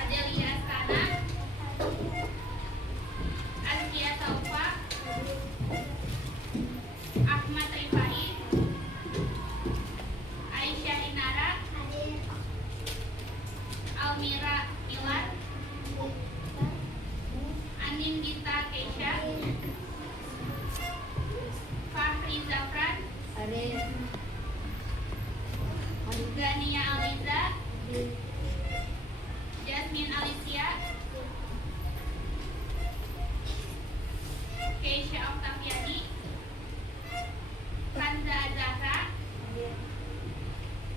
Adelia Astana, Azkia Taufa, Ahmad Rifai, Aisyah Inara, Almira Ilan, Anin Gita Keisha, Fahri Zafran, Gania Aliza, Jasmine Alicia, Keisha Oktaviani, Kanza Zahra,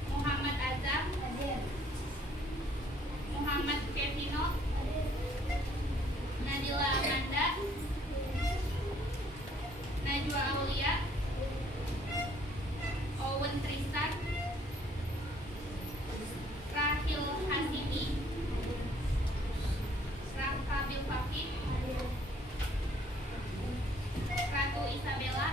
Muhammad Azam, Muhammad Pevino, Nadila Amanda, Najwa Aulia, Owen Tristan, Rahil Hasimi, Raka Bilfafi, Ratu Isabella,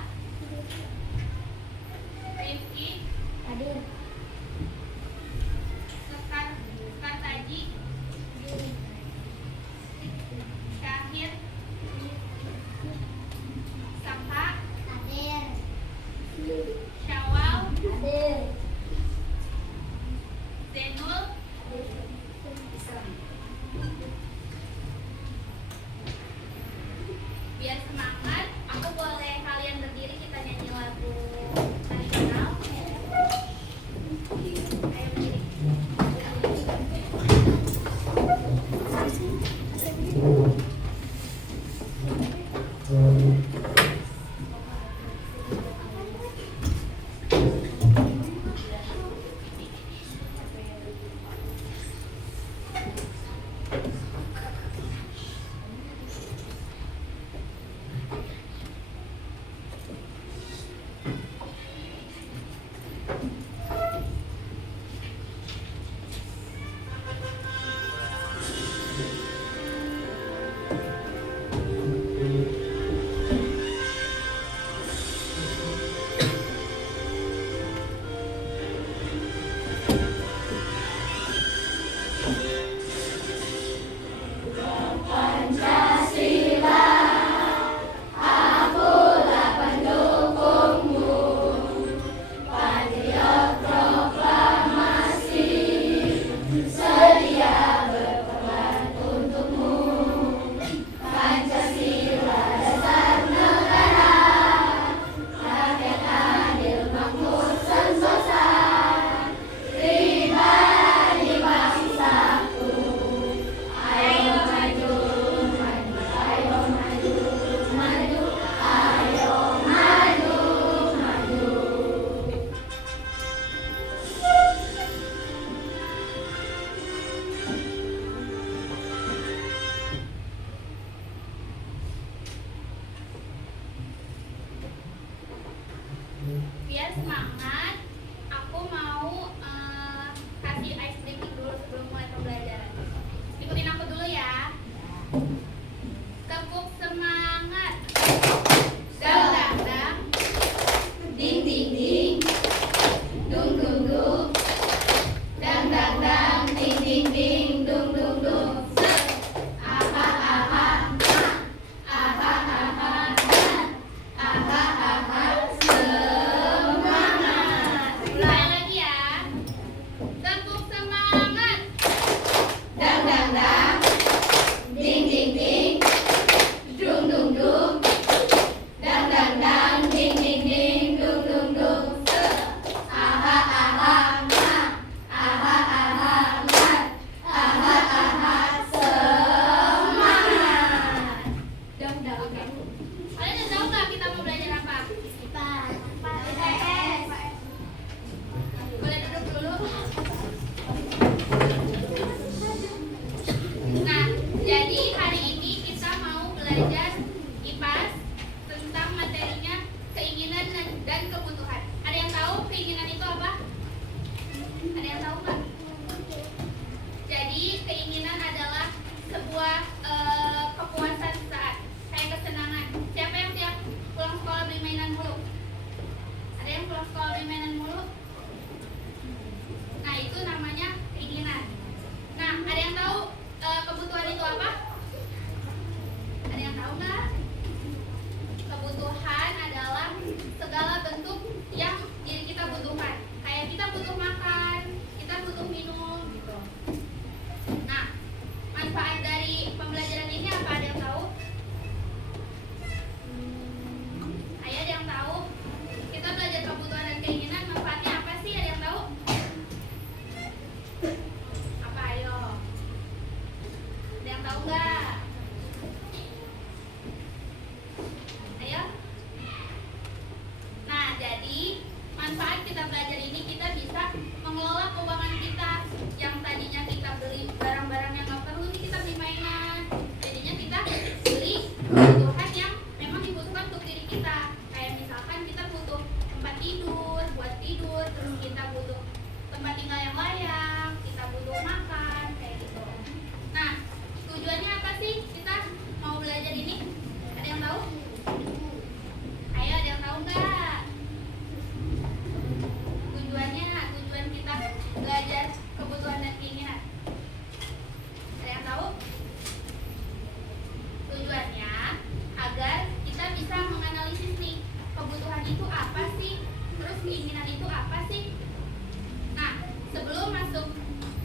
sebelum masuk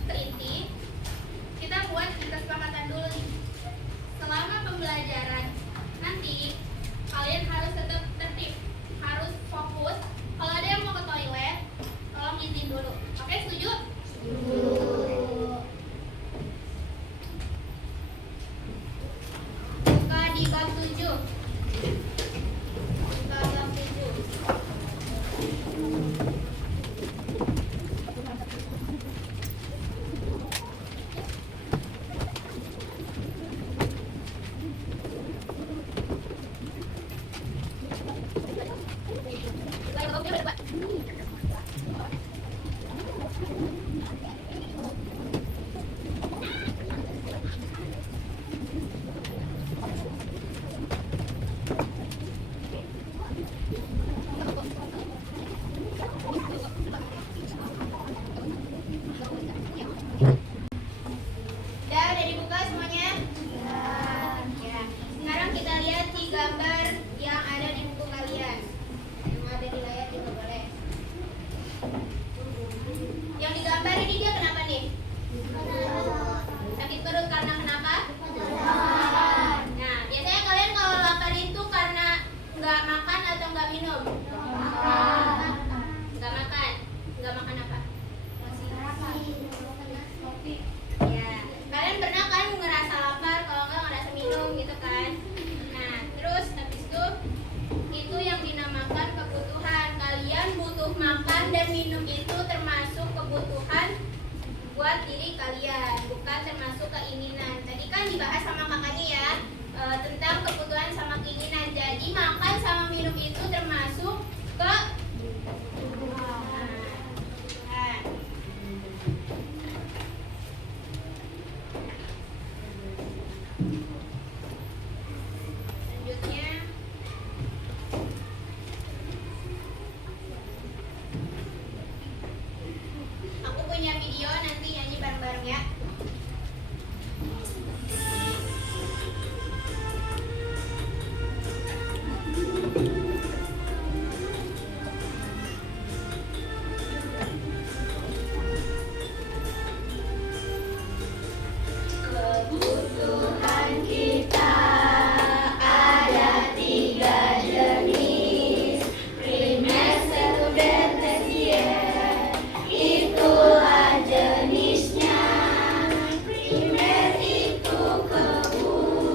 ke inti, kita buat kesepakatan dulu nih. Selama pembelajaran nanti kalian harus tetap tertib, harus fokus. Kalau ada yang mau ke toilet, tolong izin dulu. Oke, setuju? Buka di bab 7. Buka bab 7. Udah dibuka semuanya? Ya. Sekarang kita lihat di gambar yang ada di buku kalian. Yang ada di layar juga boleh. Yang digambar ini dia kenapa nih? Sakit perut karena kenapa? Nah, biasanya kalian kalau lapar itu karena nggak makan atau nggak minum? Nggak makan. Nggak makan apa? Ya, kalian pernah kan ngerasa lapar kalau nggak ngerasa minum gitu kan? Nah, terus habis itu yang dinamakan kebutuhan. Kalian butuh makan dan minum itu termasuk kebutuhan buat diri kalian, bukan termasuk keinginan. Tadi kan dibahas sama kakaknya ya tentang kebutuhan sama keinginan. Jadi makan sama minum itu termasuk ke selanjutnya aku punya video nanti nyanyi bareng-bareng ya. Kebutuhan kita ada 3 jenis, primer, sekunder, tersier. Itulah jenisnya. Primer itu kebutuhan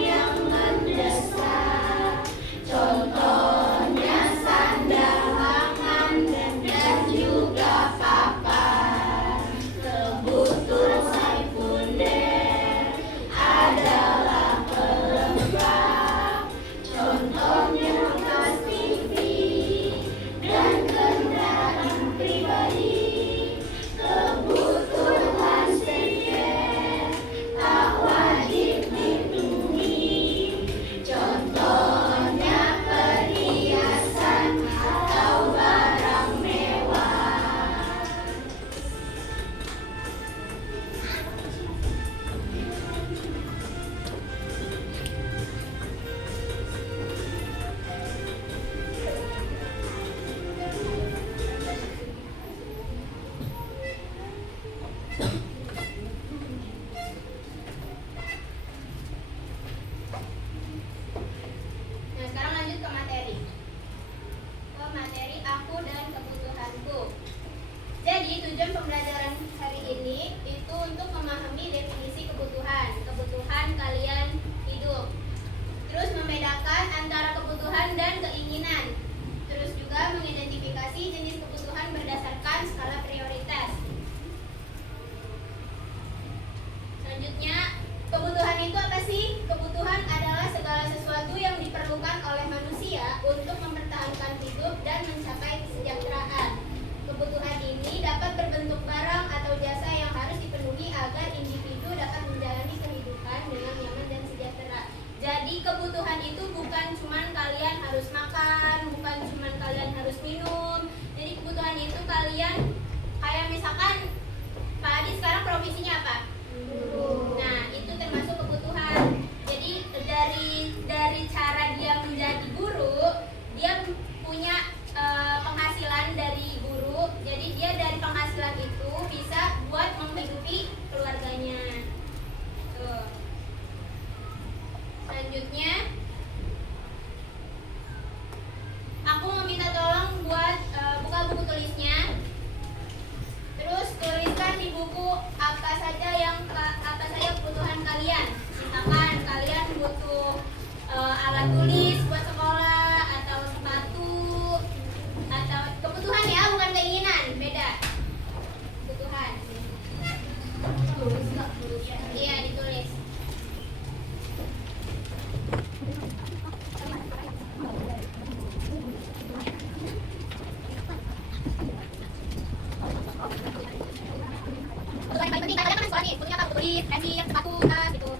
yang mendesak. Contohnya sandang, makan, dan juga papan. Kebutuhan sekunder adalah pelengkap. Contohnya kulkas, TV, dan kendaraan pribadi. Kebutuhan tersier tak wajib dipenuhi. Contohnya perhiasan atau barang mewah. Nah, sekarang lanjut ke materi. Ke materi aku dan kebutuhanku. Jadi, tujuan pembelajaran hari ini itu untuk memahami definisi kebutuhan. Kebutuhan kalian hidup. Terus membedakan antara kebutuhan dan keinginan. Terus juga mengidentifikasi jenis kebutuhan berdasarkan skala prioritas. Selanjutnya, kebutuhan itu apa sih? Kebutuhan adalah segala sesuatu yang diperlukan oleh manusia untuk mempertahankan hidup dan mencapai kesejahteraan. Kebutuhan ini dapat berbentuk barang atau jasa yang harus dipenuhi agar individu dapat menjalani kehidupan dengan nyaman dan sejahtera. Jadi kebutuhan itu bukan cuma kalian harus makan, bukan cuma kalian harus minum. Jadi kebutuhan itu kalian kayak misalkan Pak Adi sekarang profesinya apa? Nah, itu termasuk kebutuhan. Jadi dari cara dia menjadi guru, dia punya penghasilan dari guru. Jadi dia dari duit, pensil, sepatu, tas gitu.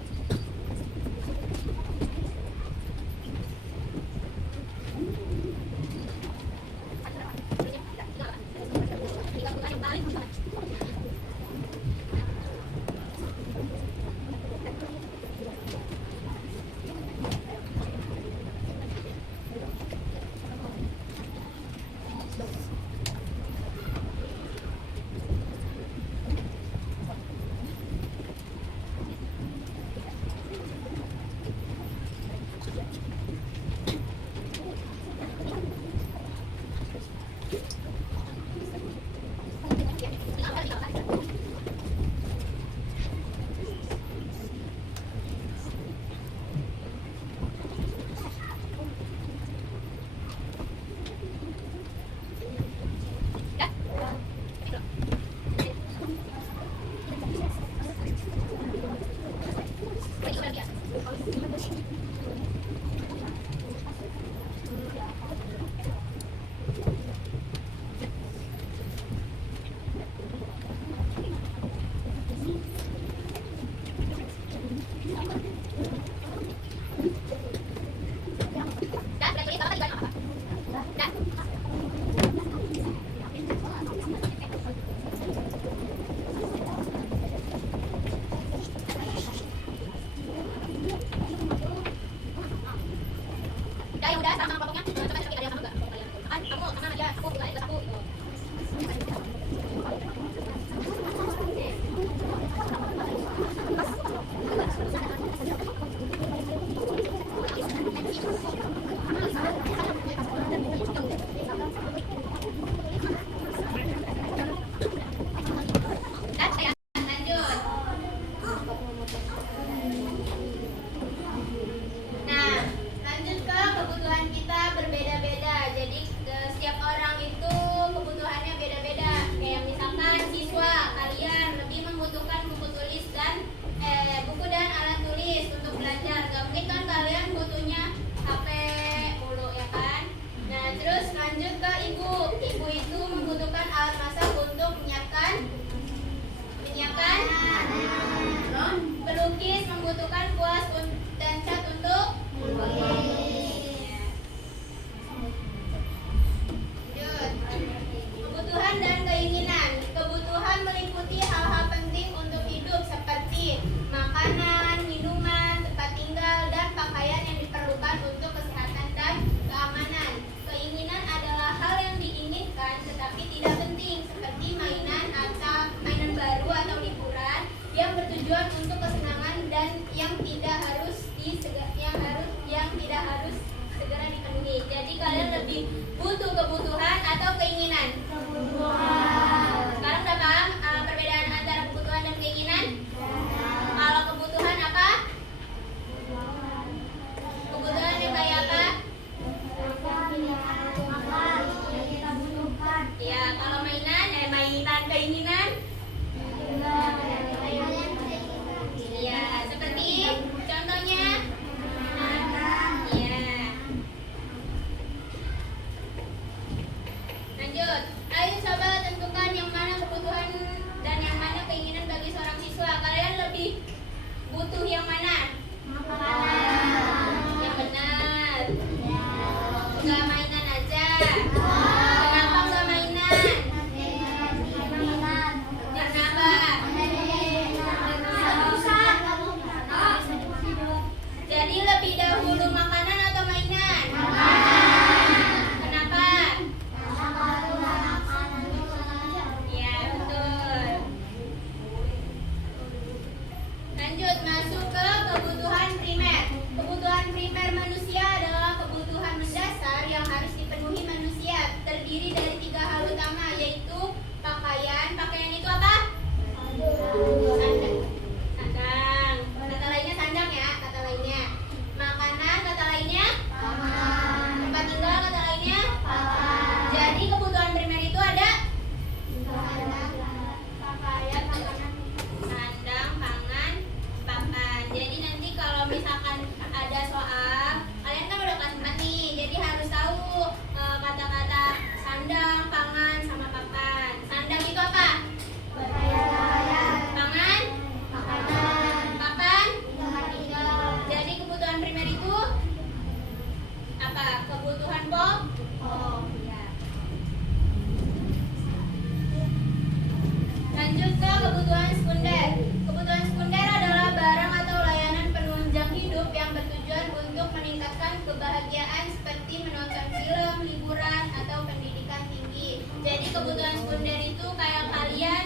kebutuhan sekunder. Kebutuhan sekunder adalah barang atau layanan penunjang hidup yang bertujuan untuk meningkatkan kebahagiaan seperti menonton film, liburan, atau pendidikan tinggi. Jadi kebutuhan sekunder itu kayak kalian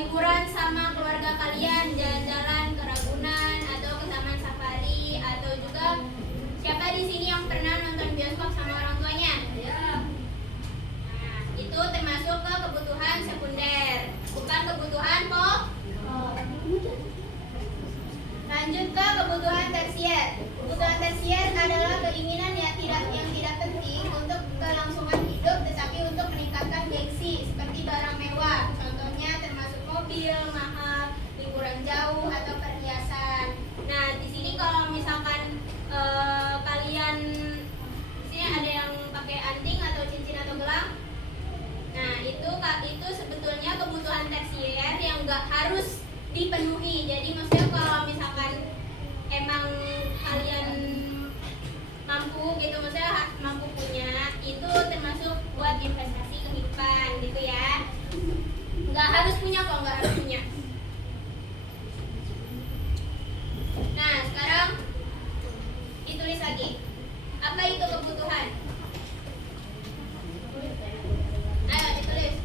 liburan sama keluarga kalian, jalan-jalan ke Ragunan atau ke Taman Safari, atau juga siapa di sini yang pernah nonton bioskop sama orang tuanya? Nah, itu termasuk ke kebutuhan sekunder, bukan kebutuhan pokok. Lanjut ke kebutuhan tersier. Kebutuhan tersier adalah keinginan yang tidak penting untuk kelangsungan hidup, tetapi untuk meningkatkan gengsi seperti barang mewah. Contohnya termasuk mobil mahal, liburan jauh, atau perhiasan. Nah, di sini kalau misalkan kalian di sini ada yang pakai anting atau cincin atau gelang. Nah, itu sebetulnya kebutuhan tersier yang nggak harus dipenuhi. Jadi maksudnya kalau misalkan emang kalian mampu gitu, maksudnya mampu punya, itu termasuk buat investasi kehidupan gitu ya. Nggak harus punya kok, nggak harus punya. Nah, sekarang ditulis lagi. Apa itu kebutuhan? Ayo ditulis.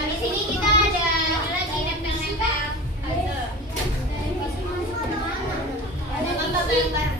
Habis ini kita ada ini lagi nempel-nempel. Ada gambar-gambar.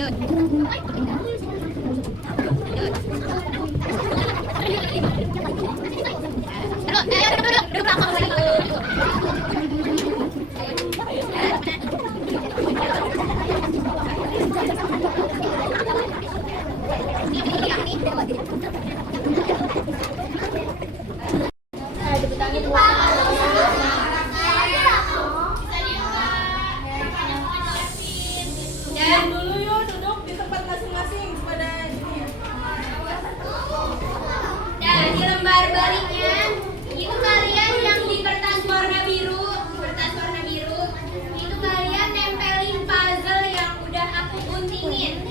Tepuk tangan buat Dan dulu yuk duduk di tempat masing-masing pada ini. Dan di lembar baliknya itu kalian yang di kertas warna biru itu kalian nempelin puzzle yang udah aku guntingin.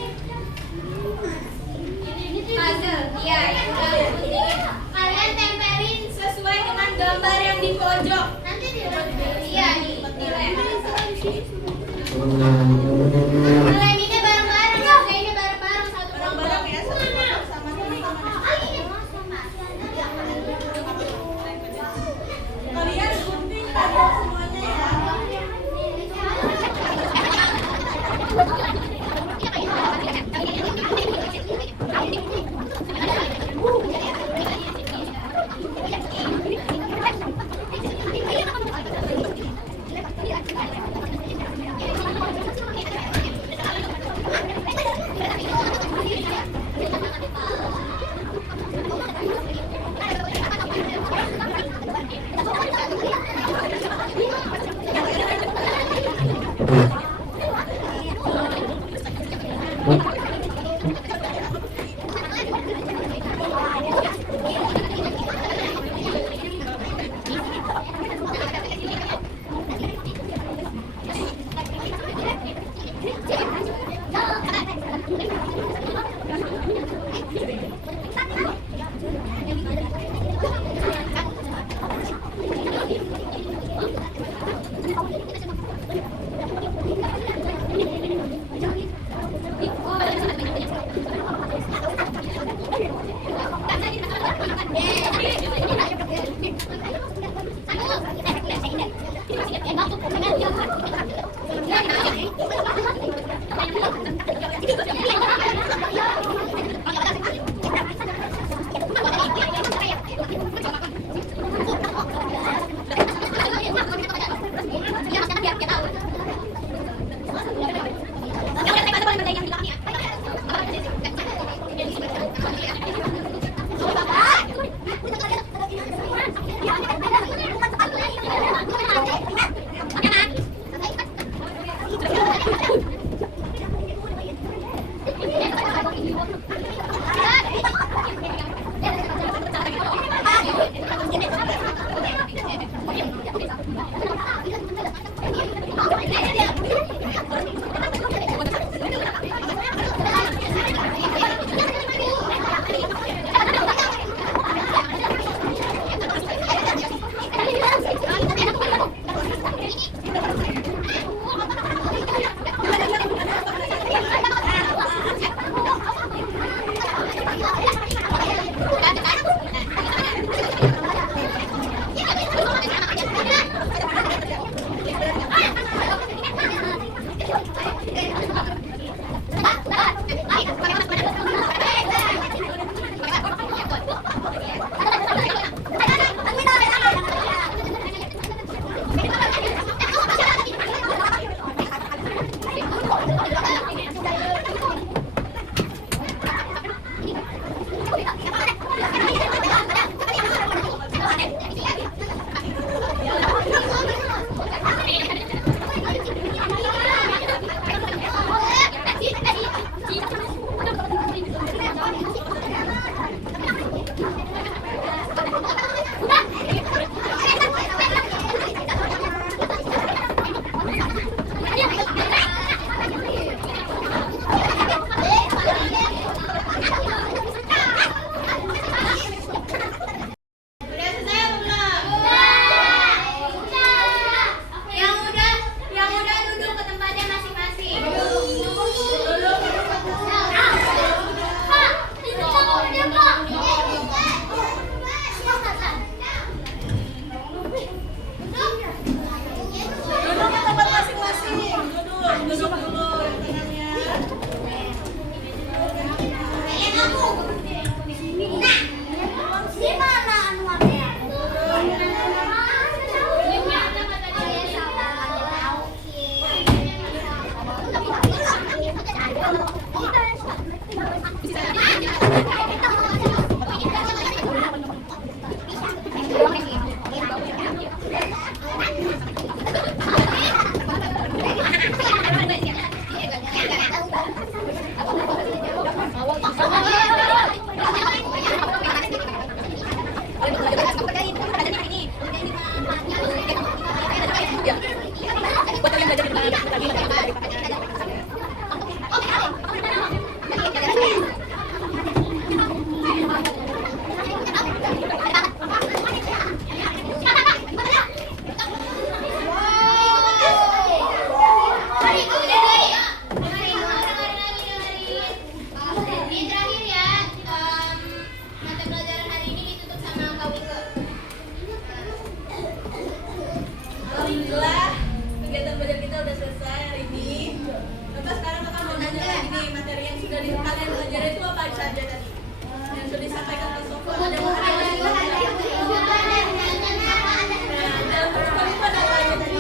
Puzzle, iya yang udah aku guntingin. Kalian tempelin sesuai dengan gambar yang di pojok. Nanti di iya di lem. Leminnya bareng-bareng, ngerjainnya bareng-bareng satu Bareng-bareng ya, satu kelompok sama teman-teman. Kalian gunting puzzle semuanya ya. Ini terakhir ya, mata pelajaran hari ini ditutup sama Kak Wiko. Alhamdulillah kegiatan belajar kita udah selesai hari ini. Bapak sekarang akan mau nanya lagi nih materi yang sudah kalian pelajari itu apa saja tadi? Yang sudah disampaikan ke Sofwan ada yang mau ada lagi? Nah, dalam pertemuan itu ada apa aja tadi?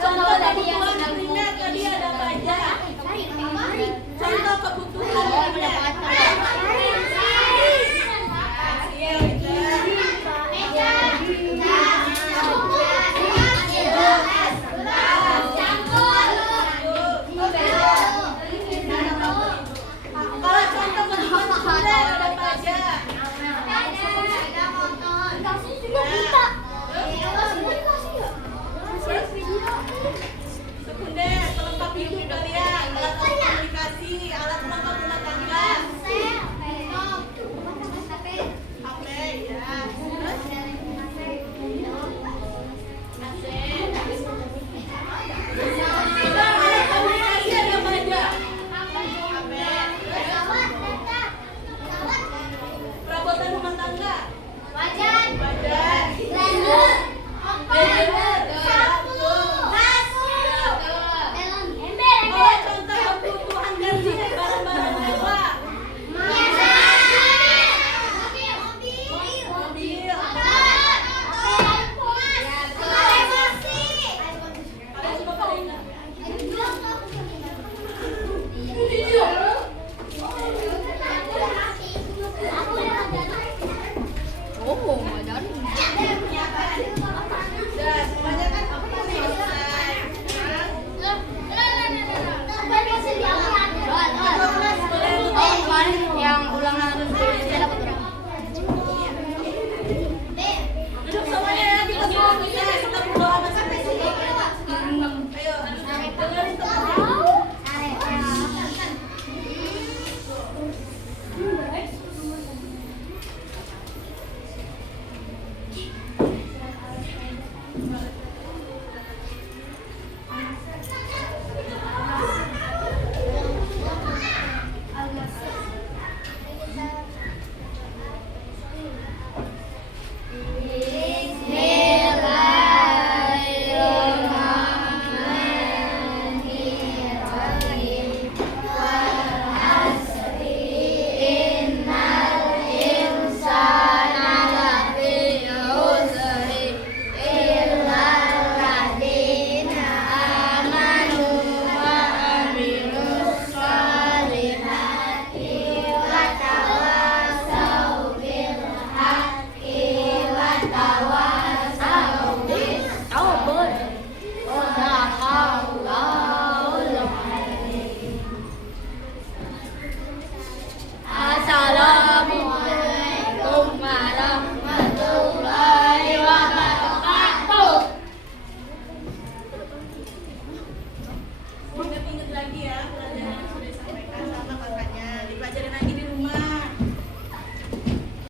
Contoh kebutuhan primer tadi ada apa aja? Contoh kebutuhan primer. Iya, kalau contoh kebutuhan sekunder ada apa aja? Sekunder, pelengkap hidup kalian, alat komunikasi, alat pelengkap rumah tangga. HP, ya. Alat komunikasi ada apa aja? HP. Perabotan rumah tangga. Wajan. Blender. Oh, contoh kebutuhan gaji barang-barang mewah. Mobil. Ada coba pada ingat. Sudah, semuanya kan selesai. Yang ulangan saya dapat berapa? Duduk semuanya ya, kita semua bisa, kita berdoa masing-masing. Ayo, dengerin teman-teman. Assalamualaikum warahmatullahi wabarakatuh. Ingat-ingat lagi ya.